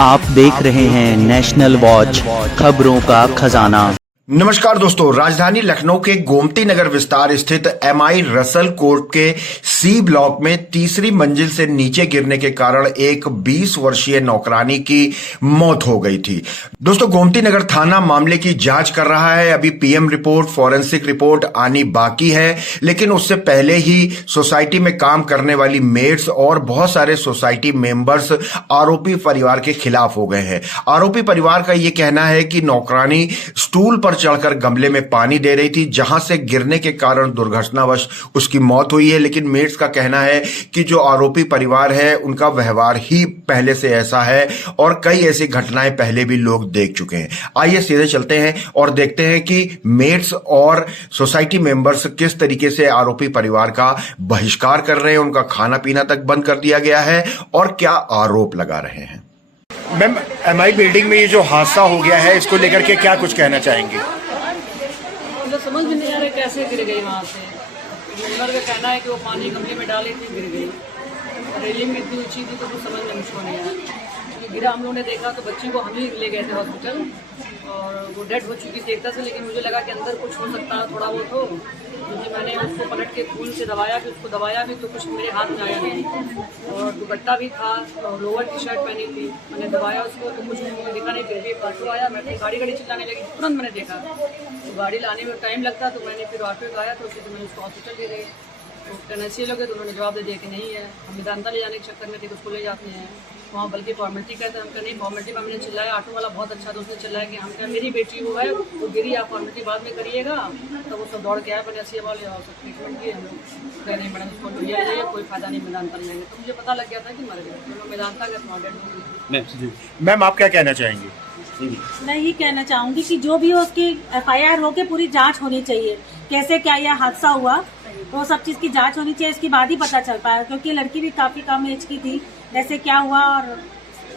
आप देख रहे हैं नेशनल वॉच, खबरों का खजाना। नमस्कार दोस्तों, राजधानी लखनऊ के गोमती नगर विस्तार स्थित एमआई रसल कोर्ट के सी ब्लॉक में तीसरी मंजिल से नीचे गिरने के कारण एक 20 वर्षीय नौकरानी की मौत हो गई थी। दोस्तों, गोमती नगर थाना मामले की जांच कर रहा है। अभी पीएम रिपोर्ट, फॉरेंसिक रिपोर्ट आनी बाकी है, लेकिन उससे पहले ही सोसाइटी में काम करने वाली मेड्स और बहुत सारे सोसाइटी मेंबर्स आरोपी परिवार के खिलाफ हो गए हैं। आरोपी परिवार का यह कहना है कि नौकरानी स्टूल पर चढ़कर गमले में पानी दे रही थी, जहां से गिरने के कारण दुर्घटनावश उसकी मौत हुई है। लेकिन मेड्स का कहना है कि जो आरोपी परिवार है उनका व्यवहार ही पहले से ऐसा है और कई ऐसी घटनाएं पहले भी लोग देख चुके हैं। आइए सीधे चलते हैं और देखते हैं कि मेड्स और सोसाइटी मेंबर्स किस तरीके से आरोपी परिवार का बहिष्कार कर रहे हैं, उनका खाना पीना तक बंद कर दिया गया है और क्या आरोप लगा रहे हैं। मैम, एमआई बिल्डिंग में ये जो हादसा हो गया है, इसको लेकर के क्या कुछ कहना चाहेंगे? मुझे समझ में नहीं आ रहा कैसे गिर गई वहाँ से। ओनर का कहना है कि वो पानी गमले में डाली थी, गिर गई। रेलिंग इतनी ऊंची थी तो कुछ समझ में मुझको नहीं आया। गिरा हम लोगों ने देखा तो बच्चे को हम ही ले गए थे हॉस्पिटल और वो डेड हो चुकी थी एकदम से, लेकिन मुझे लगा कि अंदर कुछ हो सकता है थोड़ा बहुत हो, क्योंकि मैंने उसको पलट के खून से दबाया भी, उसको दबाया भी तो कुछ मेरे हाथ में आया नहीं। और दुपट्टा भी था और लोअर टी शर्ट पहनी थी, मैंने दबाया उसको तो कुछ मुझे दिखा नहीं। फिर भी ऑटो आया, मैं गाड़ी चिल्लाने लगी, तुरंत मैंने देखा तो गाड़ी लाने में टाइम लगता, तो मैंने फिर ऑटो आया तो उससे मैंने उसको हॉस्पिटल ले गई। तो कनेसी लोग तो उन्होंने जवाब दे दिया कि नहीं है, हम मेदांता ले जाने के चक्कर में थे, उसको ले जाते हैं वहाँ, बल्कि फॉर्मेलिटी कहते हैं। हमका नहीं, फॉर्मेलिटी में हमने चिल्लाया, ऑटो वाला बहुत अच्छा तो उसने चिल्लाया कि हम क्या, मेरी बेटी वो है वो गिरी, आप फॉर्मेलिटी बाद में करिएगा। तो वो सब दौड़ के आया, मैंने एस वाले और सब ट्रीटमेंट किए। हम लोग कह नहीं मैडम उसको लिया जाइए, कोई फायदा नहीं, मेदांता लेंगे। तो मुझे पता लग गया था कि मर गए, तो लोग मेदांता गए तो। मैम, आप क्या कहना चाहेंगे? मैं ये कहना चाहूंगी कि जो भी हो उसकी एफआईआर होके पूरी जांच होनी चाहिए, कैसे क्या यह हादसा हुआ, तो सब चीज की जांच होनी चाहिए। इसके बाद ही पता चल पाया, क्योंकि लड़की भी काफी कम एज की थी। कैसे क्या हुआ, और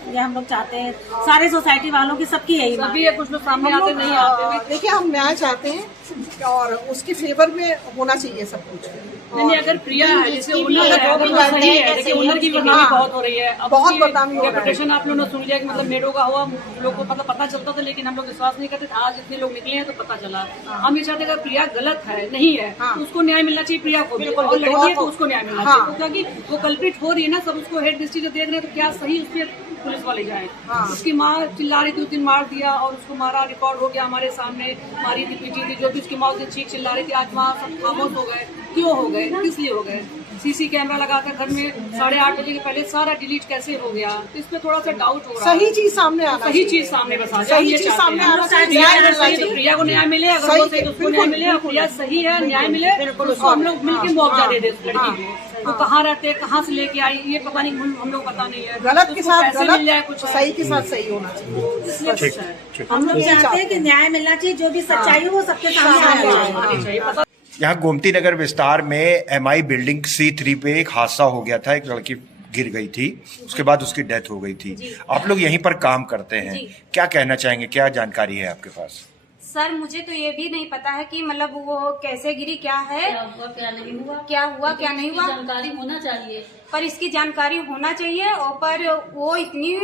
ये हम लोग चाहते हैं सारे सोसाइटी वालों की, सबकी यही मांग है। कुछ लोग सामने आते नहीं आते। देखिए, हम न्याय चाहते हैं और उसके फेवर में होना चाहिए सब कुछ। नहीं, अगर प्रिया है जैसे ओनर सही है, देखिए ओनर की बदनामी बहुत हो रही है, बहुत बदनामी हो रही है। रेपुटेशन आप लोगों ने सुन लिया कि मतलब मेडो का हुआ, लोग को मतलब पता चलता था, लेकिन हम लोग विश्वास नहीं करते थे। आज इतने लोग निकले हैं तो पता चला। हम ये चाहते हैं अगर प्रिया गलत है, नहीं है, तो उसको न्याय मिलना चाहिए प्रिया को भी, और लड़की है तो उसको न्याय मिलना चाहिए, क्योंकि वो कल्प्रिट हो रही है ना। सब उसको हेड डिस्ट्रिक्ट जो देख रहे हैं, तो क्या सही उस पर पुलिस वाले जाए। उसकी माँ चिल्ला रही थी, उस दिन मार दिया और उसको मारा, रिकॉर्ड हो गया हमारे सामने, मारी थी, पीटी थी, जो भी उसकी माँ उस दिन चीख चिल्ला रही थी। आज वहाँ सब खामोश हो गए, क्यों हो गए, किस लिए हो गए? सीसी कैमरा लगा था घर में, 8:30 बजे के पहले सारा डिलीट कैसे हो गया? तो इस पे थोड़ा सा डाउट हो रहा है। सही चीज सामने आना, सही चीज सामने बस आ जाए, सही चीज सामने आना चाहिए। प्रिया को न्याय मिले, अगर वो सही तो उसको न्याय मिले, प्रिया सही है, न्याय मिले, उसको हम लोग मिलकर मुआवजा दे दे उस लड़की को। तो कहाँ रहते, कहाँ से लेके आई, ये पता नहीं, हम लोग पता नहीं है। गलत के साथ गलत, कुछ सही के साथ सही होना चाहिए। हम लोग चाहते हैं कि न्याय मिलना चाहिए, जो भी सच्चाई हो वो सबके सामने आनी चाहिए। यहाँ गोमती नगर विस्तार में एमआई बिल्डिंग C3 पे एक हादसा हो गया था। एक लड़की गिर गई थी, उसके बाद उसकी डेथ हो गई थी। आप लोग यहीं पर काम करते हैं, क्या कहना चाहेंगे, क्या जानकारी है आपके पास? सर, मुझे तो ये भी नहीं पता है कि मतलब वो कैसे गिरी, क्या है, क्या नहीं हुआ, क्या हुआ क्या नहीं हुआ, जानकारी होना चाहिए। पर इसकी जानकारी होना चाहिए। और पर वो इतनी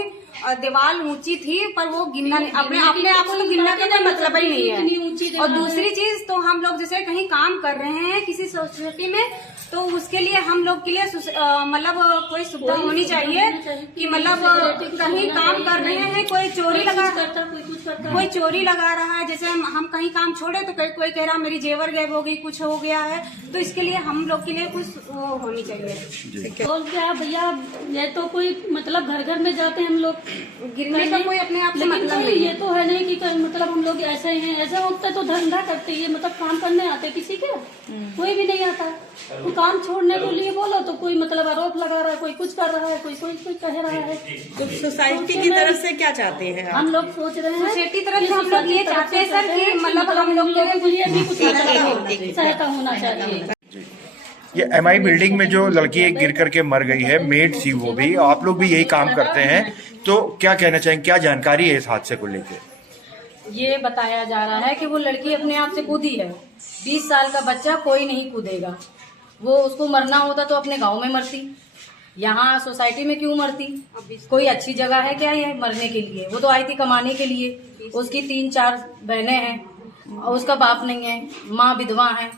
दीवार ऊंची थी, पर वो गिरना अपने आप को तो गिरना का कोई मतलब ही नहीं है। और दूसरी चीज, तो हम लोग जैसे कहीं काम कर रहे हैं किसी सोसाइटी में, तो उसके लिए हम लोग के लिए मतलब कोई सुविधा होनी चाहिए कि मतलब कहीं काम कर रहे हैं, कोई चोरी लगा रहा है, जैसे हम कहीं काम छोड़े तो कोई कह रहा मेरी जेवर गायब हो गई, कुछ हो गया है, तो इसके लिए हम लोग के लिए कुछ वो होनी चाहिए। और क्या भैया, ये तो कोई मतलब घर घर में जाते हैं हम लोग, गिरने का कोई अपने आप से मतलब नहीं। ये तो है नहीं कि मतलब हम लोग ऐसे हैं, ऐसे होते तो धंधा करते हैं, मतलब काम करने आते किसी के, कोई भी नहीं आता। तो काम छोड़ने के लिए बोलो तो कोई मतलब आरोप लगा रहा है, कोई कुछ कर रहा है, कोई कह रहा है। तो सोसाइटी की तरफ से क्या चाहते हैं हम लोग सोच रहे हैं सोसाइटी तरफ से हम लोग ये चाहते हैं सर कि मतलब हम लोग के लिए भी कुछ सहायता होना चाहिए। ये एमआई बिल्डिंग में जो लड़की एक गिर करके मर गई है, मेड थी वो भी, आप लोग भी यही काम करते हैं, तो क्या कहना चाहेंगे, क्या जानकारी है इस हादसे को लेकर? ये बताया जा रहा है कि वो लड़की अपने आप से कूदी है। 20 साल का बच्चा कोई नहीं कूदेगा, वो उसको मरना होता तो अपने गांव में मरती। यहाँ सोसाइटी में क्यों मरती? कोई अच्छी जगह है क्या ये मरने के लिए? वो तो आई थी कमाने के लिए। उसकी 3-4 बहनें हैं और उसका बाप नहीं है, माँ विधवा है।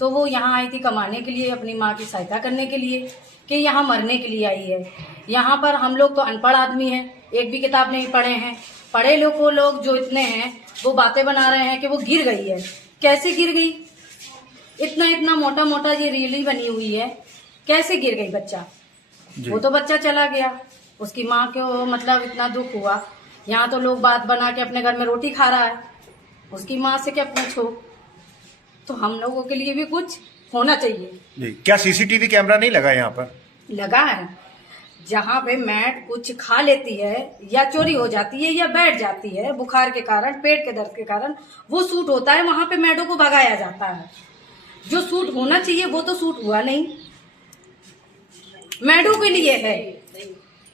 तो वो यहाँ आई थी कमाने के लिए, अपनी माँ की सहायता करने के लिए, कि यहाँ मरने के लिए आई है। यहाँ पर हम लोग तो अनपढ़ आदमी हैं, एक भी किताब नहीं पढ़े हैं। पढ़े लोग जो इतने हैं वो बातें बना रहे हैं कि वो गिर गई है। कैसे गिर गई? इतना मोटा मोटा ये रीली बनी हुई है, कैसे गिर गई बच्चा? वो तो बच्चा चला गया, उसकी माँ को मतलब इतना दुख हुआ। यहाँ तो लोग बात बना के अपने घर में रोटी खा रहा है, उसकी माँ से क्या पूछो? तो हम लोगों के लिए भी कुछ होना चाहिए। जी, क्या सीसीटीवी कैमरा नहीं लगा यहाँ पर? लगा है। जहाँ पे मैट कुछ खा लेती है या चोरी हो जाती है या बैठ जाती है बुखार के कारण, पेट के दर्द के कारण, वो सूट होता है, वहां पे मैडों को भगाया जाता है। जो सूट होना चाहिए वो तो सूट हुआ नहीं। मैडों के लिए है,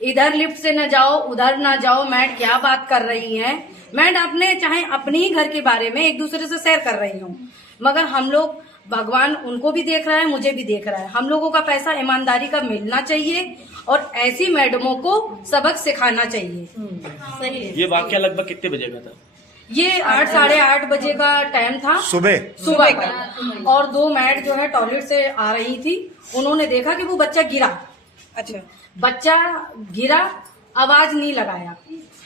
इधर लिफ्ट से न जाओ उधर ना जाओ। मैड क्या बात कर रही है? मैड अपने चाहे अपने ही घर के बारे में एक दूसरे से शेयर कर रही हूँ, मगर हम लोग, भगवान उनको भी देख रहा है, मुझे भी देख रहा है। हम लोगों का पैसा ईमानदारी का मिलना चाहिए और ऐसी मैडमों को सबक सिखाना चाहिए। सही है। ये वाकया लगभग कितने बजे का था? ये 8 साढ़े 8 बजे का टाइम था, सुबह का। और 2 मैड जो है टॉयलेट से आ रही थी, उन्होंने देखा कि वो बच्चा गिरा। अच्छा, बच्चा गिरा, आवाज नहीं लगाया।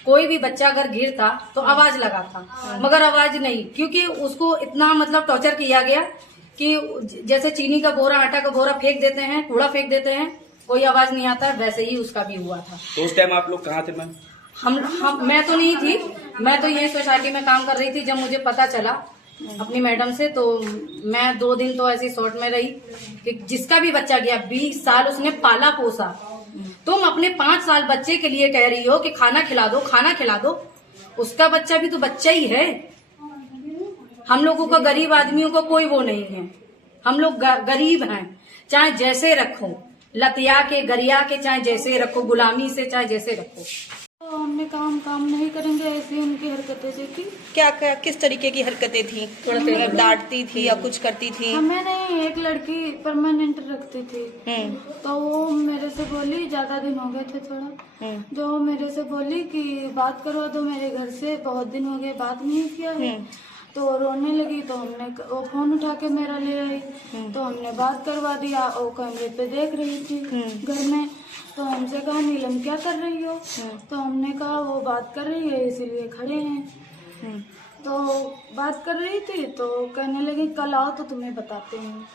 कोई भी बच्चा अगर गिरता तो आवाज लगाता, मगर आवाज नहीं, क्योंकि उसको इतना मतलब टॉर्चर किया गया कि जैसे चीनी का बोरा, आटा का बोरा फेंक देते हैं, कूड़ा फेंक देते हैं, कोई आवाज नहीं आता, वैसे ही उसका भी हुआ था। तो उस टाइम आप लोग कहाँ थे मैम? मैं तो नहीं थी, मैं तो यही सोसाइटी में काम कर रही थी। जब मुझे पता चला अपनी मैडम से, तो मैं 2 दिन तो ऐसी शॉर्ट में रही कि जिसका भी बच्चा गया, 20 साल उसने पाला पोसा। तुम अपने 5 साल बच्चे के लिए कह रही हो कि खाना खिला दो, खाना खिला दो। उसका बच्चा भी तो बच्चा ही है। हम लोगों का, गरीब आदमियों का कोई वो नहीं है। हम लोग गरीब हैं, चाहे जैसे रखो, लतिया के गरिया के चाहे जैसे रखो, गुलामी से चाहे जैसे रखो। तो हमने कहा हम काम नहीं करेंगे, ऐसी उनकी हरकतें से थी। क्या किस तरीके की हरकतें थी? मतलब डांटती थी या कुछ करती थी? हमें नहीं, एक लड़की परमानेंट रखती थी। तो वो मेरे से बोली, ज्यादा दिन हो गए थे थोड़ा, जो मेरे से बोली कि बात करवा दो मेरे घर से, बहुत दिन हो गए बात नहीं किया है। तो रोने लगी, तो हमने वो फोन उठा के मेरा ले आई, तो हमने बात करवा दिया। वो कैमरे पे देख रही थी घर में, तो हमसे कहा नीलम क्या कर रही हो? तो हमने कहा वो बात कर रही है इसीलिए खड़े हैं। तो बात कर रही थी, तो कहने लगी कल आओ तो तुम्हें बताते हैं।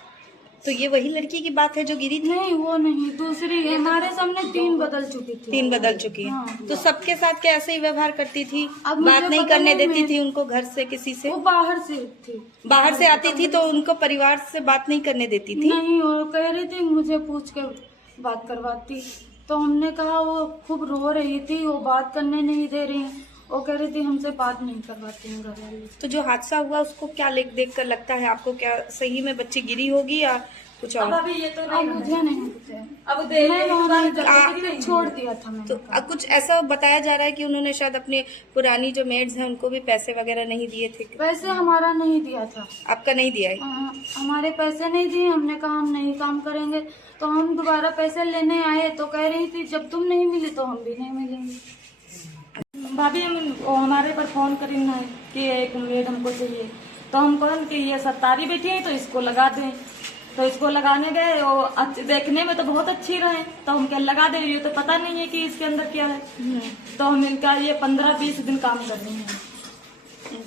तो ये वही लड़की की बात है जो गिरी थी? नहीं, वो नहीं, दूसरी। हमारे सामने 3 बदल चुकी थी। 3 बदल चुकी है। हाँ। तो सबके साथ क्या ऐसे ही व्यवहार करती थी? अब बात मुझे नहीं पता करने नहीं, देती थी उनको घर से, किसी से? वो बाहर से थी, बाहर से आती थी तो उनको परिवार से बात नहीं करने देती थी? नहीं, वो कह रही थी मुझे पूछ कर बात करवाती। तो हमने कहा, वो खूब रो रही थी, वो बात करने नहीं दे रही, वो कह रही थी हमसे बात नहीं करवाती हैं घर वाले। तो जो हादसा हुआ उसको क्या देख कर लगता है आपको? क्या सही में बच्ची गिरी होगी या कुछ और? अब ये तो नहीं, मुझे नहीं पता। अब मैं छोड़ दिया था मैंने। तो कुछ ऐसा बताया जा रहा है कि उन्होंने शायद अपने पुरानी जो मेड्स हैं उनको भी पैसे वगैरह नहीं दिए थे। पैसे हमारा नहीं दिया था। आपका नहीं दिया है? हमारे पैसे नहीं दिए। हमने कहा हम नहीं काम करेंगे, तो हम दोबारा पैसे लेने आए, तो कह रही थी जब तुम नहीं मिली तो हम भी नहीं मिलेंगे। भाभी वो हमारे पर फोन करना है कि एक मेड हमको चाहिए, तो हम कहें कि ये सत्तारी बैठी है तो इसको लगा दें। तो इसको लगाने गए, वो देखने में तो बहुत अच्छी रहे, तो हम क्या लगा दे, ये तो पता नहीं है कि इसके अंदर क्या है। तो हम इनका ये 15-20 दिन काम कर रहे हैं।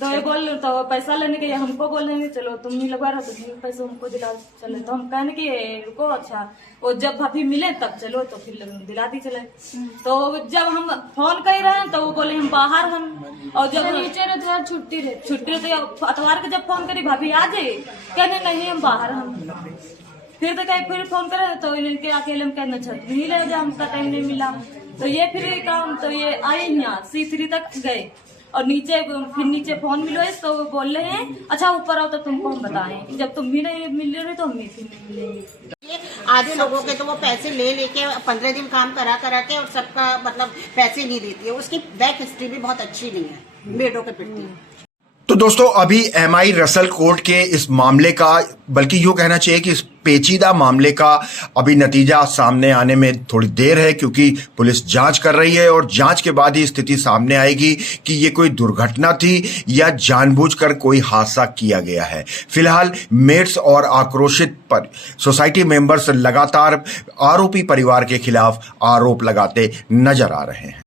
तो ये बोल, तो पैसा लेने के हमको बोलेंगे चलो तुम ही लगवा रहा, तो पैसे हमको दिला चले। तो हम कहने की रुको, अच्छा वो जब भाभी मिले तब चलो, तो फिर दिला दी चले। तो जब हम फोन कर रहे हैं तो वो बोले हम बाहर हम, और जब नीचे छुट्टी रहती, अतवार के जब फोन करी भाभी आ जाए, कहने नहीं हम बाहर हम। फिर तो कहीं फिर फोन करे तो इनके अकेले में कहना छत नहीं ले जा, हमका टाइम नहीं मिला। तो ये फिर काम, तो ये आए यहाँ C3 तक गए, और नीचे फोन मिलो तो वो बोल रहे हैं अच्छा ऊपर आओ तो तुमको हम बताएं, जब तुम भी नहीं मिल रहे तो हम भी फिर नहीं मिलेंगे। आधे लोगों के तो वो पैसे ले लेके 15 दिन काम करा के और सबका मतलब पैसे नहीं देती है। उसकी बैक हिस्ट्री भी बहुत अच्छी नहीं है, मेडों के प्रति। तो दोस्तों अभी एमआई रसल कोर्ट के इस मामले का, बल्कि यूं कहना चाहिए कि इस पेचीदा मामले का अभी नतीजा सामने आने में थोड़ी देर है, क्योंकि पुलिस जांच कर रही है और जांच के बाद ही स्थिति सामने आएगी कि ये कोई दुर्घटना थी या जानबूझकर कोई हादसा किया गया है। फिलहाल मेड्स और आक्रोशित पर सोसाइटी मेंबर्स लगातार आरोपी परिवार के खिलाफ आरोप लगाते नजर आ रहे हैं।